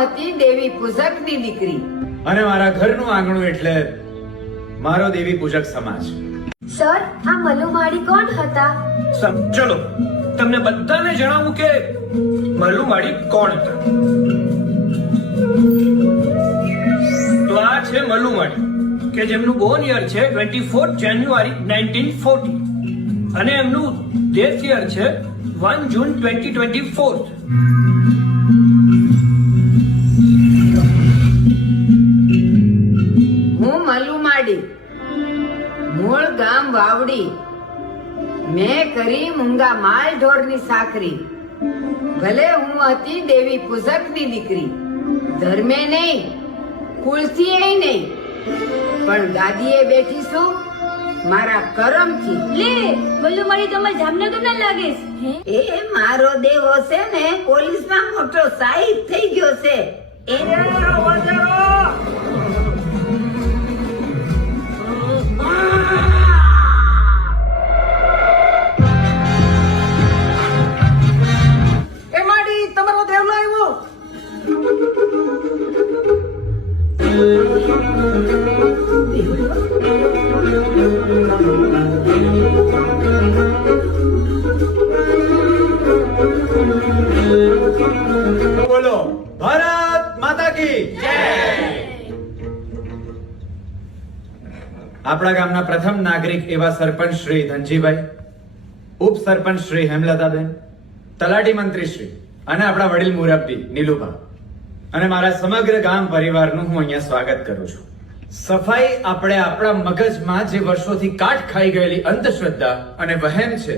હતી દેવી પૂજકની દીકરી. અને મારા ઘરનું આંગણું એટલે મારો દેવી પૂજક સમાજ. સર, આ મલુમાળી કોણ હતા? ચલો તમને બધાને જણાવું કે મલ્લુમાળી કોણ હતા. તો આ છે મલ્લુમાળી કે જેમનું બોર્ન યર છે 24 જાન્યુઆરી 1940 અને એમનું ડેથ યર છે 1 જૂન 2024. હું મલુમાડી, મૂળ ગામ વાવડી. મેં કરી મૂંગા માલ ઢોરની સાકરી. ભલે હું હતી દેવી પૂજકની દીકરી. ધર્મે નહીં, કુળથી નહીં, પણ ગાદીએ બેઠી છું મારા કરમથી. લે, મલુમાળી તો અમાર જામનગરના લાગેસ. એ મારો દેવો છે ને પોલીસમાં મોટો સાહિબ થઈ ગયો છે. એ માડી તમારો દેવલો આવ્યો. બોલો ભારત માતા કી જય. આપણા ગામના પ્રથમ નાગરિક એવા સરપંચ શ્રી ધનજીભાઈ, ઉપસરપંચ શ્રી હેમલતાબેન, તલાટી મંત્રી શ્રી અને આપણા વડીલ મુરબ્બી નીલુભા અને મારા સમગ્ર ગામ પરિવારનું હું અહીંયા સ્વાગત કરું છું. સફાઈ આપણે આપણા મગજમાં જે વર્ષોથી કાટ ખાઈ ગયેલી અંધશ્રદ્ધા અને વહેમ છે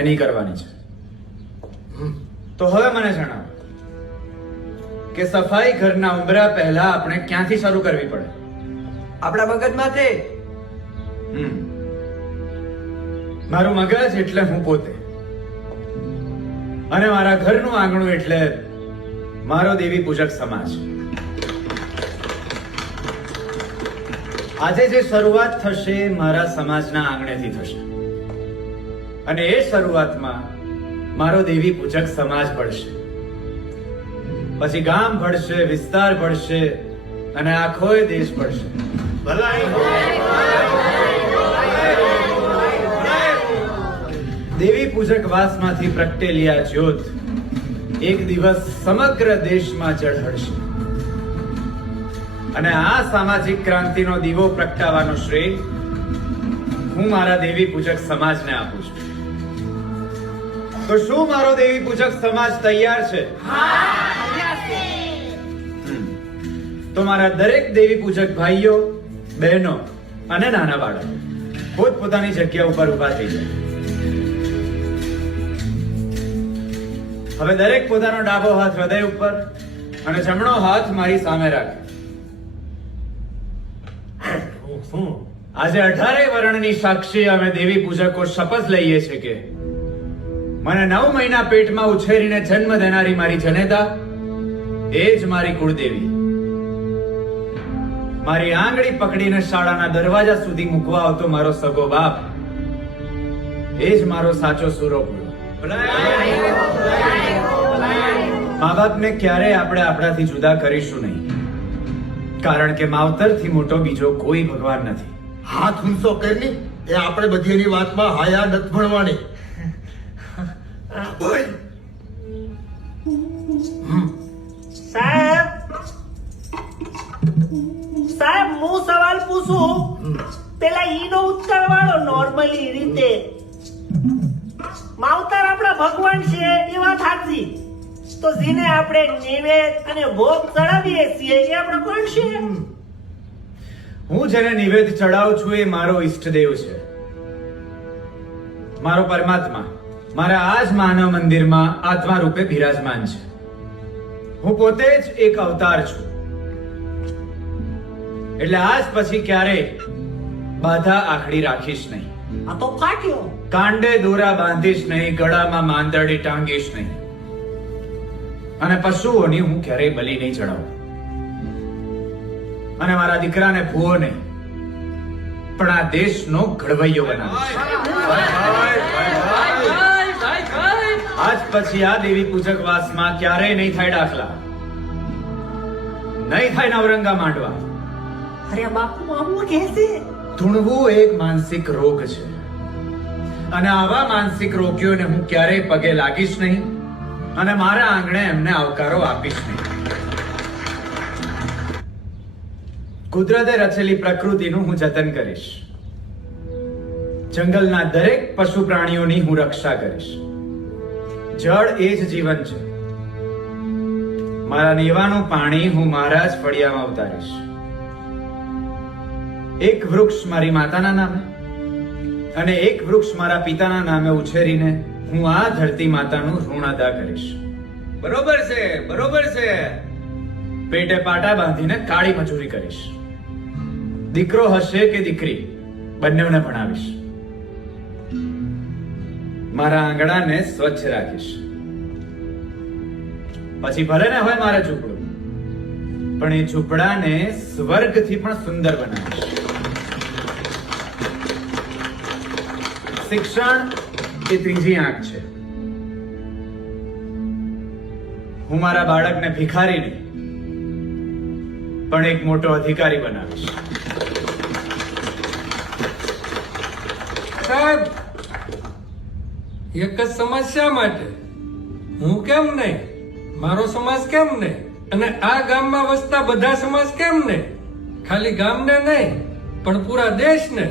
એની કરવાની છે. તો હવે મને જણાવો કે સફાઈ ઘરના ઉંબરા પહેલા આપણે ક્યાંથી શરૂ કરવી પડે? આપણા મગજમાંથી. મારું મગજ એટલે હું પોતે, અને મારા ઘરનું આંગણું એટલે મારો દેવી પૂજક સમાજ. આજે જે શરૂઆત થશે મારા સમાજના આંગણેથી થશે, અને એ શરૂઆતમાં મારો દેવી પૂજક સમાજ ભળશે, પછી ગામ ભળશે, વિસ્તાર ભળશે અને આખોય દેશ ભળશે. દેવી પૂજક વાસમાંથી પ્રગટેલી આ જ્યોત એક દિવસ સમગ્ર દેશમાં ઝળહળશે, અને આ સામાજિક ક્રાંતિનો દીવો પ્રગટાવવાનો શ્રેય હું મારા દેવી પૂજક સમાજને આપું છું. તો શું મારો દેવી પૂજક સમાજ તૈયાર છે? તો મારા દરેક દેવી પૂજક ભાઈઓ, બહેનો અને નાના બાળકો પોતપોતાની જગ્યા ઉપર ઉભા થઈ જાય. હવે દરેક પોતાનો ડાબો હાથ હૃદય ઉપર અને જમણો હાથ મારી સામે રાખે. આજે 18 વર્ણની સાક્ષી અમે દેવી પૂજકો શપથ લઈએ છીએ કે મને 9 મહિના પેટમાં ઉછેરીને જન્મ દેનારી મારી જનેતા એ જ મારી કુળદેવી. મારી આંગળી પકડીને શાળાના દરવાજા સુધી મૂકવા આવતો મારો સગો બાપ એ જ મારો સાચો સુરો પૂરો. મા બાપને ક્યારેય આપણે આપણાથી જુદા કરીશું નહીં, કારણ કે માવતરથી મોટો બીજો કોઈ ભગવાન નથી. હાથ ઊંચો કરની એ આપણે બધી એની વાતમાં હાયા નથી ભણવાની. સાહેબ હું સવાલ પૂછું, પેલા ઈનો ઉત્તર વાળો નોર્મલી રીતે માવતર આપણા ભગવાન છે એ વાત સાચી, તો જેને આપણે નૈવેદ્ય અને ભોગ ચડાવીએ છીએ એ આપણો કોણ છે? હું જેને નિવેદ ચડાવું છું એ મારો ઈષ્ટદેવ છે, મારો પરમાત્મા મારા આ જ માનવ મંદિરમાં આત્મા રૂપે બિરાજમાન છે. હું પોતે જ એક અવતાર છું, એટલે આજ પછી ક્યારેય બાધા આખડી રાખીશ નહીં, આ તો ફાટ્યો. કાંડે દોરા બાંધીશ નહીં, ગળામાં માંદરડી ટાંગીશ નહીં, અને પશુઓની હું ક્યારેય બલિ નહીં ચડાવું, અને મારા દીકરાને ભૂવો નહીં પણ આ દેશનો ઘડવૈયો બનાવીશ. આજ પછી આ દેવી પૂજક વાસમાં ક્યારેય નહીં થાય દાખલા. નહીં થાય નવરંગા માંડવા. અરે બાપુ આવું કહેશે ધૂણવું એક માનસિક રોગ છે અને આવા માનસિક રોગીઓને હું ક્યારેય પગે લાગીશ નહીં અને મારા આંગણે એમને આવકારો આપીશ નહીં. કુદરતે રચેલી પ્રકૃતિનું હું જતન કરીશ. જંગલના દરેક પશુ પ્રાણીઓની હું રક્ષા કરીશ. જળ એ જ જીવન છે. મારા નેવાનું પાણી હું મારા જ ફળિયામાં ઉતારીશ. એક વૃક્ષ મારી માતાના નામે અને એક વૃક્ષ મારા પિતાના નામે ઉછેરીને હું આ ધરતી માતાનું ઋણ અદા કરીશ. બરોબર છે, બરોબર છે. પેટે પાટા બાંધીને કાળી મજૂરી કરીશ. દીકરો હશે કે દીકરી, બંનેને ભણાવીશ. મારા આંગણાને સ્વચ્છ રાખીશ. પછી ભલે ને હોય મારે ઝૂંપડું, પણ એ ઝૂંપડાને સ્વર્ગથી પણ સુંદર બનાવીશ. શિક્ષણ એ ત્રીજી આંખ છે. હું મારા બાળકને ભિખારી નહીં પણ એક મોટો અધિકારી બનાવીશ. સાહેબ, એક જ સમસ્યા માટે હું કેમ નહીં, મારો સમાજ કેમ નહીં, અને આ ગામમાં વસતા બધા સમાજ કેમ નહીં? ખાલી ગામને નહીં પણ પૂરા દેશને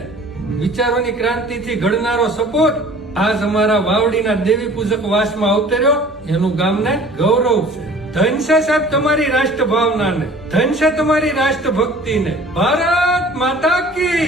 વિચારોની ક્રાંતિથી ઘડનારો સપોર્ટ આજ અમારા વાવડીના દેવી પૂજક વાસમાં અવતર્યો, એનું ગામને ગૌરવ છે. ધન છે સાહેબ તમારી રાષ્ટ્ર ભાવનાને, ધન છે તમારી રાષ્ટ્ર ભક્તિને. ભારત માતા કી